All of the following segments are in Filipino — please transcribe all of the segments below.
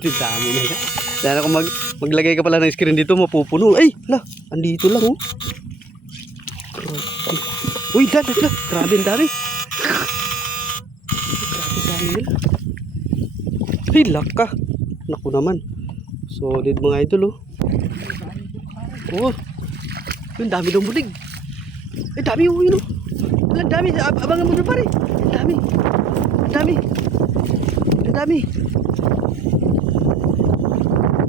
Dami nila. Sana kung maglagay ka pala ng screen dito, mapupuno. Ay, la, andito lang oh. Grabe. Uy, dami. Grabe ang dami. Grabe ang dami nila. Ay, laka. Naku naman. Solid mga idol oh. Oh. Yung dami daw bulig. Ay, dami oh, yun oh. Ang dami. Abangan mo na pare. Ang dami. Ang dami. Ang dami.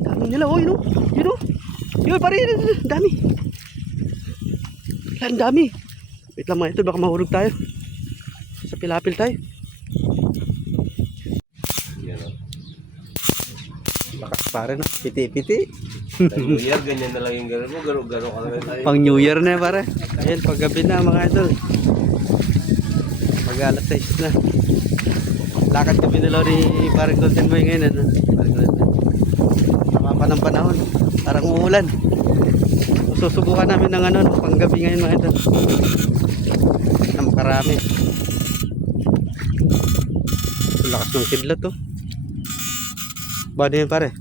Dami nila oh, yun oh. Yun oh. Yun pare, ang dami. Ang dami. Wait lang mga ito, baka mahulog tayo. Sa pilapil tayo. Lakas pare no, piti-piti. New Year, ganyan na lang yung gano'n mo. Garo-garo ka na tayo. Pang New Year na pare. Ayun, paggabi na mga idol. Pag alas 6 na. Lakad kami nila ni parang Golden Boy ngayon. Ano? Tama pa ng panahon. Parang uulan. Susubukan namin ng ano, panggabi ngayon mga idol. Na makarami. Lakas ng kidlat to. Bada yan pare.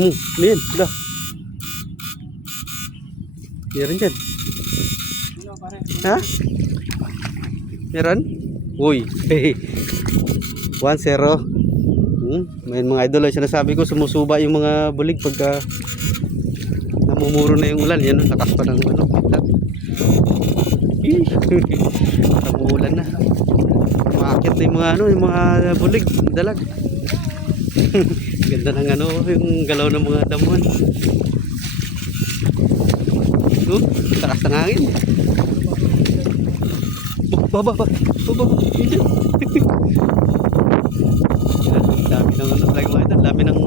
Yan. Dah. Meron dyan. Ha? Meron? Uy. 1-0. May mga idol ay sinasabi ko, sumusuba yung mga bulig pagka namumuro na yung ulan. Yan, lakas pa ng ano, kidlat. Namuulan na. Umakit na yung mga ano, yung mga bulig, dalag. Ganda ng ano, yung galaw ng mga damuhan. Takas ng hangin. Baba. Dami ng ano talaga mga idol. Dami ng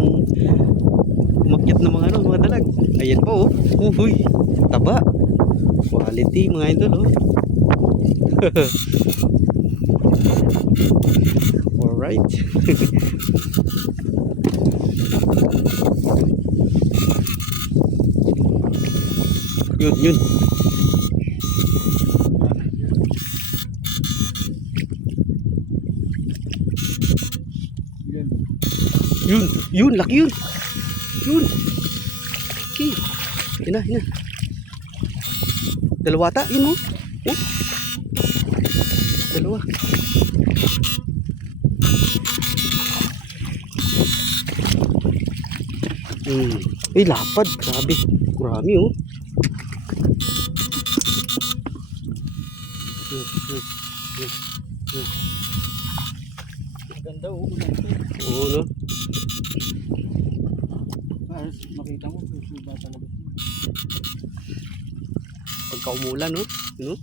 umakyat ng mga ano, mga dalag. Ayan po oh. Uy, taba. Quality mga idol oh. Alright. Yun. Yun, laki yun. Yun. Laki. Hina. Dalawa ta, yun oh. Dalawa. Ay, lapad. Grabe. Marami oh. Ganda oh. Oo no. Makita mo, susuba talaga. Pagka umulan no. No?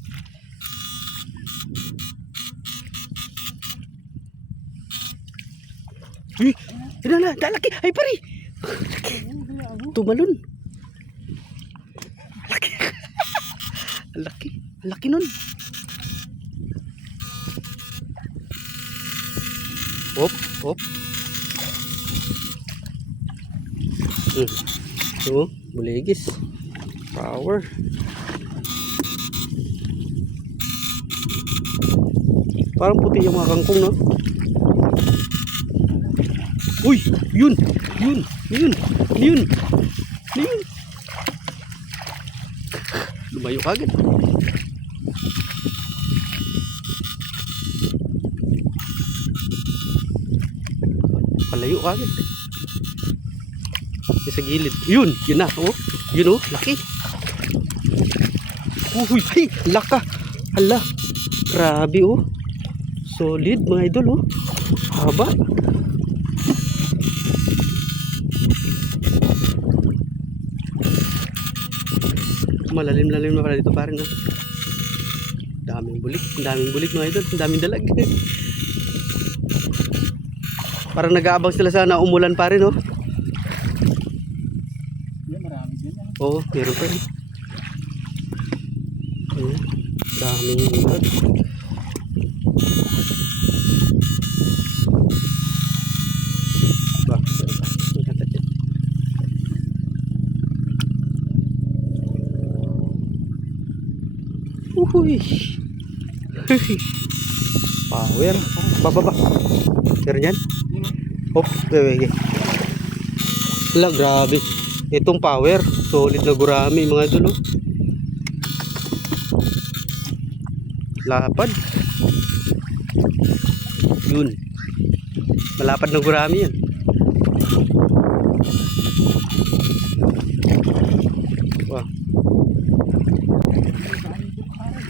Uy, laki. Ay pare. Tumalon. Laki nun. Hop. So, buligis. Power. Parang puti yung mga kangkong, no? Uy, yun. Lumayo kagad. Palayo kagad. Sa gilid. Yun na. Oh. Yun oh, laki. Uy, laka. Hala. Grabe oh. Solid mga idol oh. Haba. Malalim na pala dito parang daming bulik mga idol, daming dalag. Parang nag-aabang sila sana umulan pa rin oh. Marami din ah. Oo, meron pa rin. Daming bulag. Uy. Power. Baba. Meron yan? Hop. Okay. Wala, grabe. Itong power. Solid na gurami mga idol. Oh. Lapad. Yun. Malapad na gurami yan. Wow.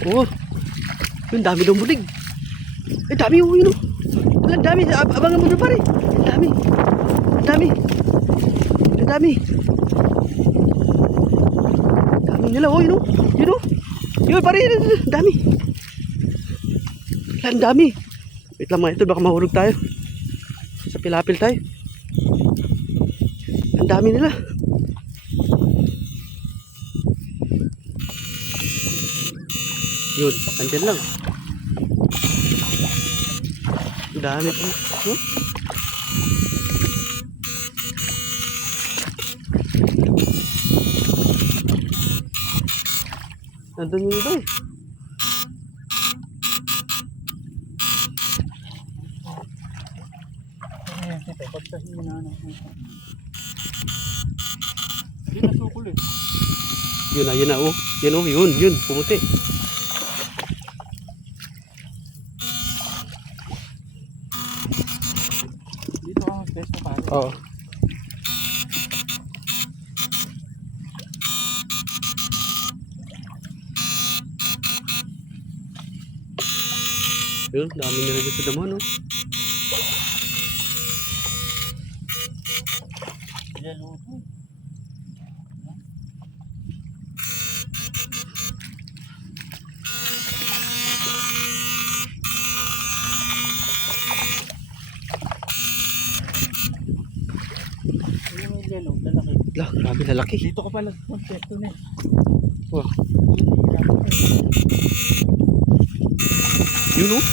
Oh. Yun, dami daw bulig. Dami yung yun. Ang dami. Abangan mo na pare. Ang dami. Ang dami. Ang dami. Dami nila. Oh, yun. Yun. Yun, pare. Ang dami. Ang dami. Wait lang mga ito. Baka mahulog tayo. Sa pilapil tayo. Ang dami nila. Yun. Andyan lang. Ang dami po. Huh? Nandun yung iba eh. Ayan, tito. Basta hinahanap mo. Hindi nasukol eh. Yun na, yun na. Oh. Yun, oh. Yun. Pumuti. Dito ka mag-test na pare. Oo. Yun, dami nila dito sa damo, no? Ilaluto. Yung yellow, lalaki. Lah, grabe lalaki. Dito ka pala mag-test na eh. Wow. Yun, Yun, oh.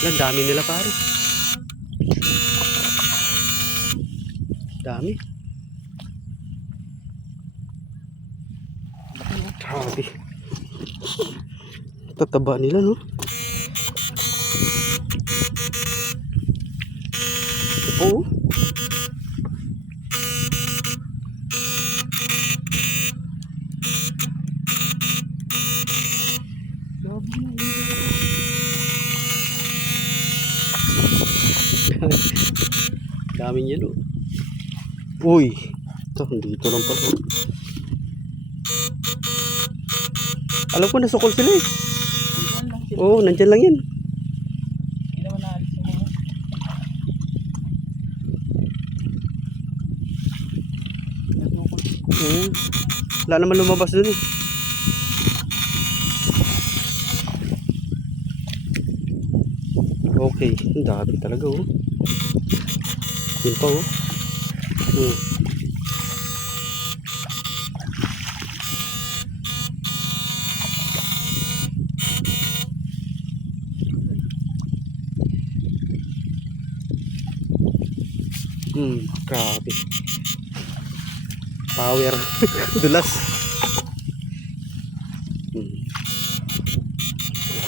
Ang dami nila pare. Dami. Grabe. Tataba nila, no? Oo. Daming yelo. Uy. Ito, dito lang pa. Alam ko nasukol sila eh. Oo, nandyan lang yan. Hindi naman naalis yung mga. Nasukol. Wala naman lumabas dun eh. Okay, ang dami talaga oh. Yun pa oh. Grabe. Power. Dulas.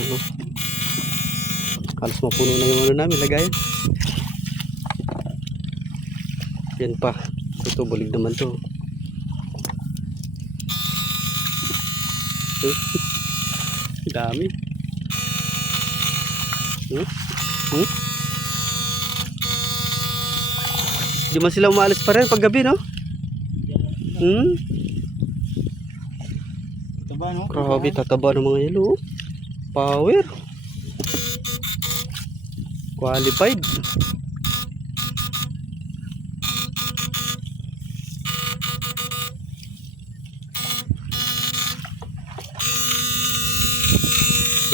Ano? Halos mapuno na yung ano namin, lagayan. Yan pa. Ito, bulig naman to. Dami. Di man sila umalis pa rin pag gabi, no? Taba, no? Grabe, tataba ng mga yelo. Power. Qualified.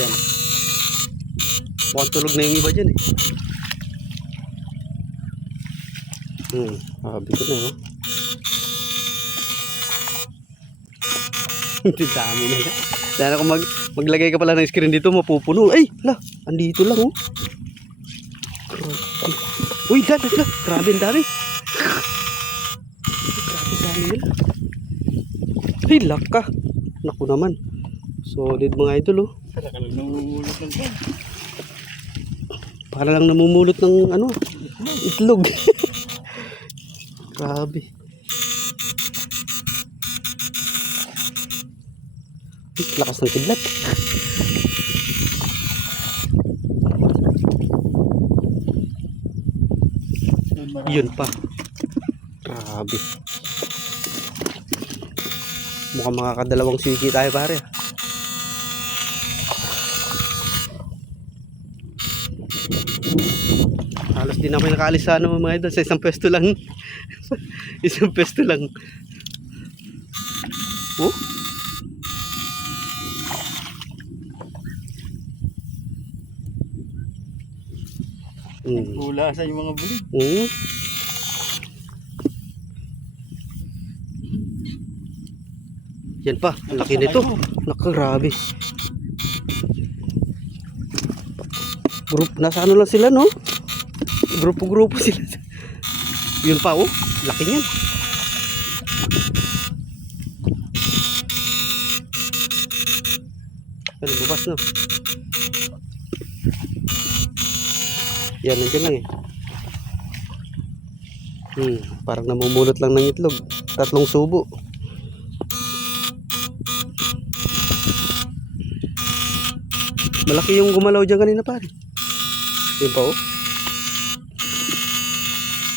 Yan. Mukhang tulog na yung iba dyan eh. Sabi ko na oh. Hindi dami na yan. Dahil kung maglagay ka pala ng screen dito, mapupuno. Ay, la, andito lang oh. Uy, dami. Grabe ang dami. Grabe ang dami nila. Ay, laka. Naku naman. Solid mga idol oh. Talaga lang namumulot ng dyan. Para lang namumulot ng ano, itlog. Grabe. Lakas ng kidlat. Yun pa. Grabe. Mukhang makakadalawang swiki tayo pare. Halos din ako nakaalis sa ano mga idol, sa isang pwesto lang. Isang pwesto lang. Oh? Pula sa yung mga bulig. Yan pa, ang laki nito. Naku, grabe. Nasa ano lang sila, no? Grupo-grupo sila. Yun pa, oh. Laki niyan. Ano, bubas, no? Yan, nandiyan lang eh. Parang namumulot lang ng itlog. 3 subo. Malaki yung gumalaw dyan kanina pare. Yun pa oh.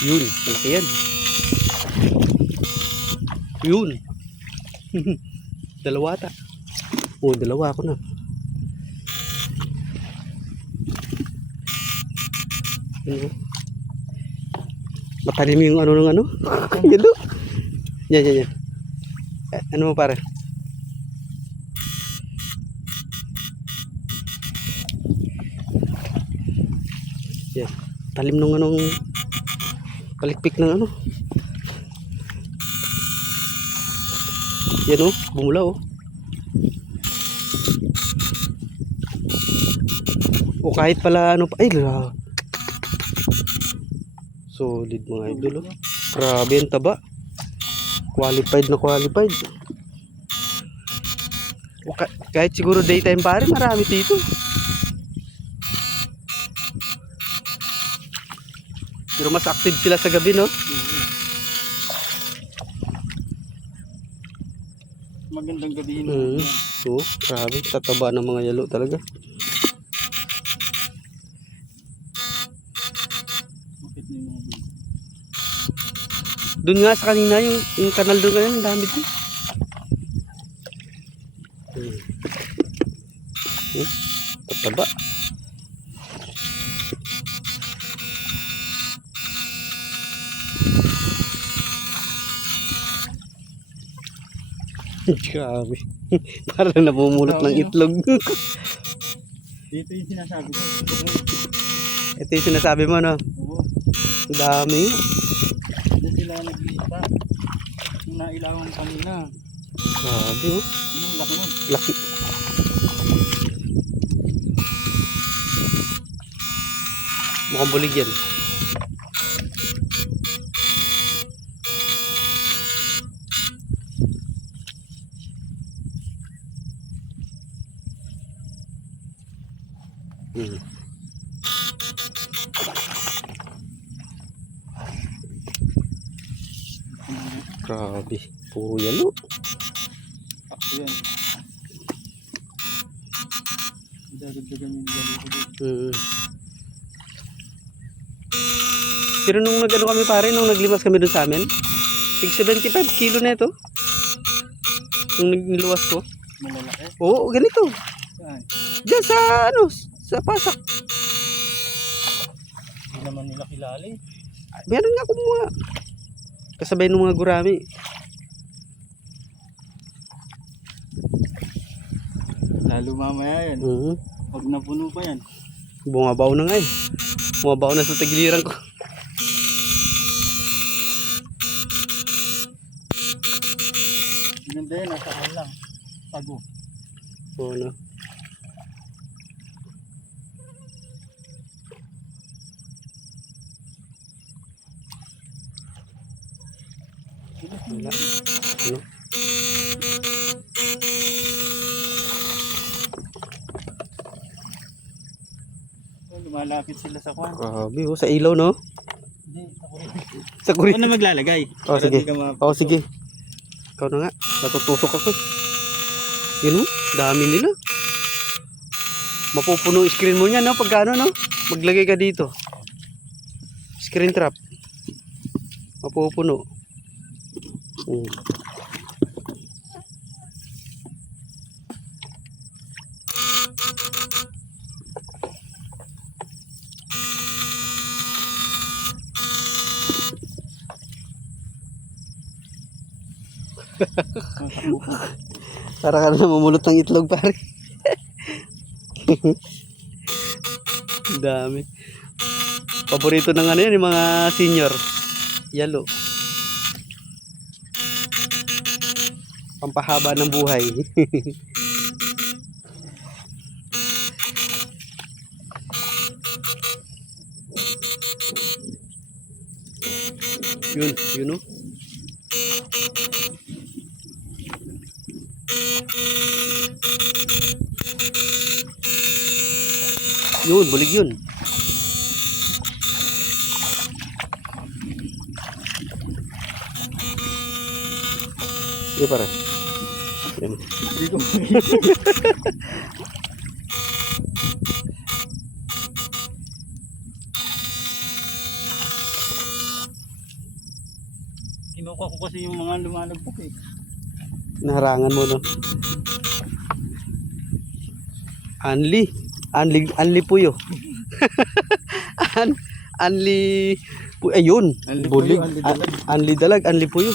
Yun, malaki yan. Yun. Dalawa ata. Oh, dalawa ako na. Ano? Matalim yung ano ng ano? Yelo. Yan. Ano mo pare? Yan. Talim nung anong kalikpik ng ano. Yan oh, bumula oh. O kahit pala ano pa, ay la. Solid mga idol oh. Grabe ang taba. Qualified na qualified. O kahit siguro daytime pare, marami dito. Pero mas active sila sa gabi, no? Magandang gabi. So, grabe, tataba ng mga yalo talaga. Doon nga sa kanina, yung kanal doon kanina, ang dami doon. Tataba. Grabe. Parang namumulot ng itlog. Dito yung sinasabi ko. Ito yung sinasabi mo, no? Oo. Ang dami. Diyan sila nag-iista. Yung nailawan kanina. Grabe, oh. Yung laki mo. Laki. Mukhang bulig yan. Grabe. Puro yalo. Ako yan. Dadagdagan yung galo ko dito. Pero nung nag-ano kami pare, nung naglimas kami dun sa amin, tig 75 kilo na ito. Nung niluwas ko. Malalaki. Oo, ganito. Saan? Diyan sa ano, sa pasak. Hindi naman nila kilala eh. Meron nga kumuha. Kasabay ng mga gurami. Lalo mamaya yan. Pag napuno pa yan. Bumabaw na nga eh. Bumabaw na sa tagiliran ko. Ganda yan, nasa hal lang. Tago. Oo no. Wala. Ano? Lumalapit sila sa kwan. Grabe oh, sa ilaw no? Hindi, Sa kurit. Ano na maglalagay? Oh, Para sige. di ka ma- Oh, sige. Ikaw na nga. Natutusok ako. Yun oh, dami nila. Mapupuno yung screen mo niya, no? Pagka ano, no? Maglagay ka dito. Screen trap. Mapupuno. Para ka na namumulot ng itlog, pare. Dami. Paborito ng ano yan, yung mga senior. Yalo. Pampahaba ng buhay. Yun oh. Yun, bulig yun. Sige para. Yan. Kinukuha ko kasi yung mga lumalagpok eh. Naharangan mo, no? Anli puyo. Anli ayun, Anli bulig. puyo, anli dalag. Anli dalag, anli puyo.